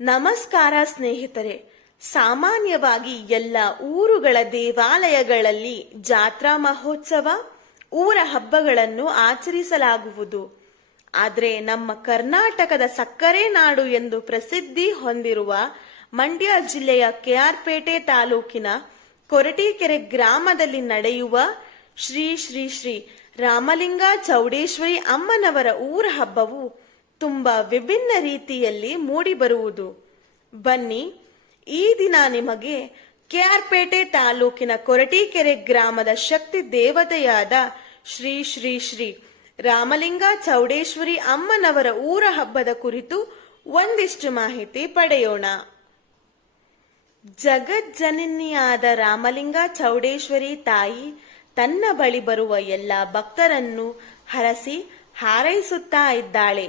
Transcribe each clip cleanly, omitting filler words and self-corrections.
ನಮಸ್ಕಾರ ಸ್ನೇಹಿತರೆ. ಸಾಮಾನ್ಯವಾಗಿ ಎಲ್ಲ ಊರುಗಳ ದೇವಾಲಯಗಳಲ್ಲಿ ಜಾತ್ರಾ ಮಹೋತ್ಸವ, ಊರ ಹಬ್ಬಗಳನ್ನು ಆಚರಿಸಲಾಗುವುದು. ಆದರೆ ನಮ್ಮ ಕರ್ನಾಟಕದ ಸಕ್ಕರೆ ನಾಡು ಎಂದು ಪ್ರಸಿದ್ಧಿ ಹೊಂದಿರುವ ಮಂಡ್ಯ ಜಿಲ್ಲೆಯ ಕೆಆರ್ಪೇಟೆ ತಾಲೂಕಿನ ಕೊರಟೀಕೆರೆ ಗ್ರಾಮದಲ್ಲಿ ನಡೆಯುವ ಶ್ರೀ ಶ್ರೀ ಶ್ರೀ ರಾಮಲಿಂಗ ಚೌಡೇಶ್ವರಿ ಅಮ್ಮನವರ ಊರ ಹಬ್ಬವು ತುಂಬಾ ವಿಭಿನ್ನ ರೀತಿಯಲ್ಲಿ ಮೂಡಿಬರುವುದು. ಬನ್ನಿ, ಈ ದಿನ ನಿಮಗೆ ಕೆಆರ್ಪೇಟೆ ತಾಲೂಕಿನ ಕೊರಟೀಕೆರೆ ಗ್ರಾಮದ ಶಕ್ತಿ ದೇವತೆಯಾದ ಶ್ರೀ ಶ್ರೀ ಶ್ರೀ ರಾಮಲಿಂಗ ಚೌಡೇಶ್ವರಿ ಅಮ್ಮನವರ ಊರ ಹಬ್ಬದ ಕುರಿತು ಒಂದಿಷ್ಟು ಮಾಹಿತಿ ಪಡೆಯೋಣ. ಜಗಜ್ಜನನಿಯಾದ ರಾಮಲಿಂಗ ಚೌಡೇಶ್ವರಿ ತಾಯಿ ತನ್ನ ಬಳಿ ಬರುವ ಎಲ್ಲ ಭಕ್ತರನ್ನು ಹರಸಿ ಹಾರೈಸುತ್ತಾ ಇದ್ದಾಳೆ.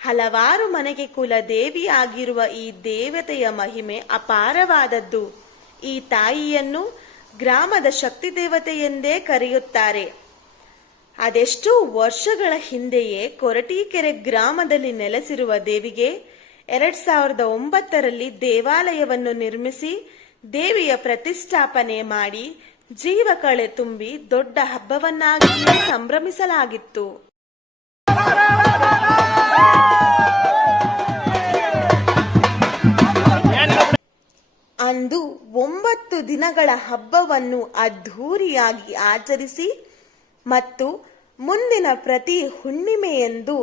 ಹಲವಾರು ಮನೆಗೆ ಕುಲದೇವಿಯಾಗಿರುವ ಈ ದೇವತೆಯ ಮಹಿಮೆ ಅಪಾರವಾದದ್ದು. ಈ ತಾಯಿಯನ್ನು ಗ್ರಾಮದ ಶಕ್ತಿ ದೇವತೆ ಎಂದೇ ಕರೆಯುತ್ತಾರೆ. ಅದೆಷ್ಟೋ ವರ್ಷಗಳ ಹಿಂದೆಯೇ ಕೊರಟೀಕೆರೆ ಗ್ರಾಮದಲ್ಲಿ ನೆಲೆಸಿರುವ ದೇವಿಗೆ 2009ರಲ್ಲಿ ದೇವಾಲಯವನ್ನು ನಿರ್ಮಿಸಿ ದೇವಿಯ ಪ್ರತಿಷ್ಠಾಪನೆ ಮಾಡಿ ಜೀವ ಕಳೆ ತುಂಬಿ ದೊಡ್ಡ ಹಬ್ಬವನ್ನಾಗಿ ಸಂಭ್ರಮಿಸಲಾಗಿತ್ತು. ಅಂದು 9 ದಿನಗಳ ಹಬ್ಬವನ್ನು ಅದ್ಧೂರಿಯಾಗಿ ಆಚರಿಸಿ ಮತ್ತು ಮುಂದಿನ ಪ್ರತಿ ಹುಣ್ಣಿಮೆಯಂದು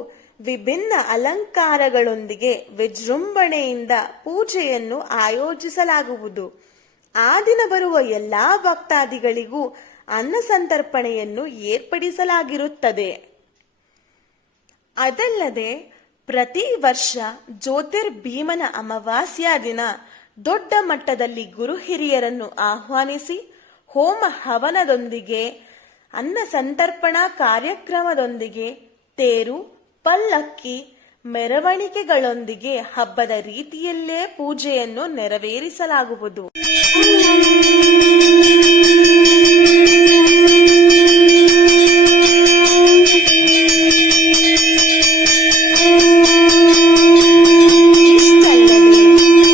ವಿಭಿನ್ನ ಅಲಂಕಾರಗಳೊಂದಿಗೆ ವಿಜೃಂಭಣೆಯಿಂದ ಪೂಜೆಯನ್ನು ಆಯೋಜಿಸಲಾಗುವುದು. ಆ ದಿನ ಬರುವ ಎಲ್ಲಾ ಭಕ್ತಾದಿಗಳಿಗೂ ಅನ್ನ ಸಂತರ್ಪಣೆಯನ್ನು ಏರ್ಪಡಿಸಲಾಗಿರುತ್ತದೆ. ಅದಲ್ಲದೆ ಪ್ರತಿ ವರ್ಷ ಜ್ಯೋತಿರ್ಭೀಮನ ಅಮಾವಾಸ್ಯ ದಿನ ದೊಡ್ಡ ಮಟ್ಟದಲ್ಲಿ ಗುರು ಹಿರಿಯರನ್ನು ಆಹ್ವಾನಿಸಿ ಹೋಮ ಹವನದೊಂದಿಗೆ ಅನ್ನ ಸಂತರ್ಪಣಾ ಕಾರ್ಯಕ್ರಮದೊಂದಿಗೆ ತೇರು, ಪಲ್ಲಕ್ಕಿ, ಮೆರವಣಿಗೆಗಳೊಂದಿಗೆ ಹಬ್ಬದ ರೀತಿಯಲ್ಲೇ ಪೂಜೆಯನ್ನು ನೆರವೇರಿಸಲಾಗುವುದು.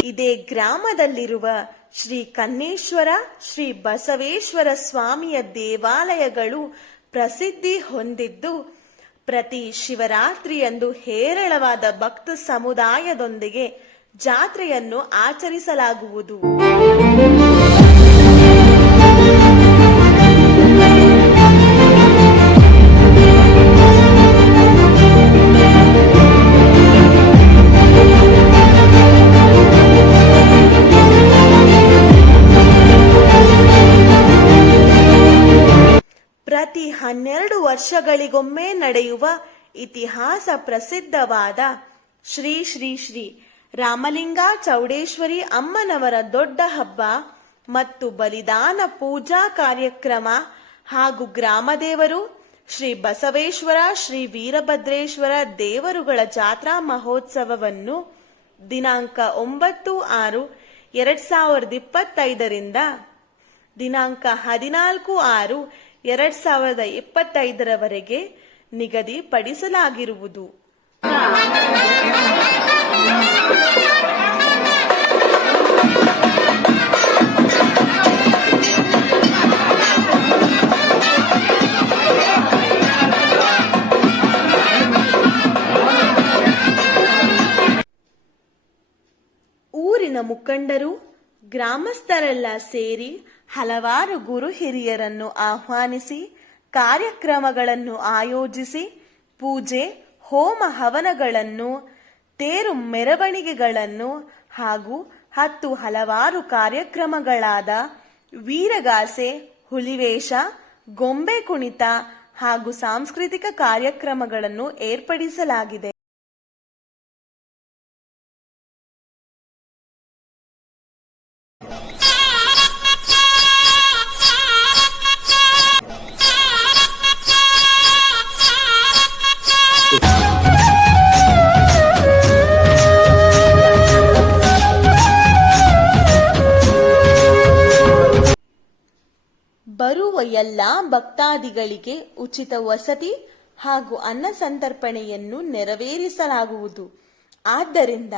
ಇದೇ ಗ್ರಾಮದಲ್ಲಿರುವ ಶ್ರೀ ಕನ್ನೇಶ್ವರ, ಶ್ರೀ ಬಸವೇಶ್ವರ ಸ್ವಾಮಿಯ ದೇವಾಲಯಗಳು ಪ್ರಸಿದ್ಧಿ ಹೊಂದಿದ್ದು, ಪ್ರತಿ ಶಿವರಾತ್ರಿಯಂದು ಹೇರಳವಾದ ಭಕ್ತ ಸಮುದಾಯದೊಂದಿಗೆ ಜಾತ್ರೆಯನ್ನು ಆಚರಿಸಲಾಗುವುದು. ಪ್ರತಿ 12 ವರ್ಷಗಳಿಗೊಮ್ಮೆ ನಡೆಯುವ ಇತಿಹಾಸ ಪ್ರಸಿದ್ಧವಾದ ಶ್ರೀ ಶ್ರೀ ಶ್ರೀ ರಾಮಲಿಂಗ ಚೌಡೇಶ್ವರಿ ಅಮ್ಮನವರ ದೊಡ್ಡ ಹಬ್ಬ ಮತ್ತು ಬಲಿದಾನ ಪೂಜಾ ಕಾರ್ಯಕ್ರಮ ಹಾಗೂ ಗ್ರಾಮದೇವರು ಶ್ರೀ ಬಸವೇಶ್ವರ, ಶ್ರೀ ವೀರಭದ್ರೇಶ್ವರ ದೇವರುಗಳ ಜಾತ್ರಾ ಮಹೋತ್ಸವವನ್ನು ದಿನಾಂಕ 9/6/2025ರಿಂದ ದಿನಾಂಕ 14/6/2025ರವರೆಗೆ ನಿಗದಿಪಡಿಸಲಾಗಿರುವುದು. ಊರಿನ ಮುಖಂಡರು, ಗ್ರಾಮಸ್ಥರೆಲ್ಲ ಸೇರಿ ಹಲವಾರು ಗುರು ಹಿರಿಯರನ್ನು ಆಹ್ವಾನಿಸಿ ಕಾರ್ಯಕ್ರಮಗಳನ್ನು ಆಯೋಜಿಸಿ ಪೂಜೆ, ಹೋಮ ಹವನಗಳನ್ನು, ತೇರು ಮೆರವಣಿಗೆಗಳನ್ನು ಹಾಗೂ ಹಲವಾರು ಕಾರ್ಯಕ್ರಮಗಳಾದ ವೀರಗಾಸೆ, ಹುಲಿವೇಷ, ಗೊಂಬೆ ಕುಣಿತ ಹಾಗೂ ಸಾಂಸ್ಕೃತಿಕ ಕಾರ್ಯಕ್ರಮಗಳನ್ನು ಏರ್ಪಡಿಸಲಾಗಿದೆ. ಬರುವ ಎಲ್ಲ ಭಕ್ತಾದಿಗಳಿಗೆ ಉಚಿತ ವಸತಿ ಹಾಗೂ ಅನ್ನ ಸಂತರ್ಪಣೆಯನ್ನು ನೆರವೇರಿಸಲಾಗುವುದು. ಆದ್ದರಿಂದ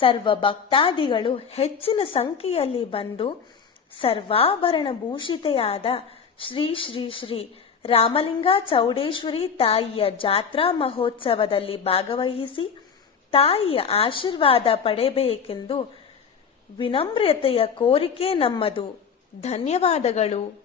ಸರ್ವ ಭಕ್ತಾದಿಗಳು ಹೆಚ್ಚಿನ ಸಂಖ್ಯೆಯಲ್ಲಿ ಬಂದು ಸರ್ವಾಭರಣ ಭೂಷಿತೆಯಾದ ಶ್ರೀ ಶ್ರೀ ಶ್ರೀ ರಾಮಲಿಂಗ ಚೌಡೇಶ್ವರಿ ತಾಯಿಯ ಜಾತ್ರಾ ಮಹೋತ್ಸವದಲ್ಲಿ ಭಾಗವಹಿಸಿ ತಾಯಿಯ ಆಶೀರ್ವಾದ ಪಡೆಯಬೇಕೆಂದು ವಿನಮ್ರತೆಯ ಕೋರಿಕೆ ನಮ್ಮದು. ಧನ್ಯವಾದಗಳು.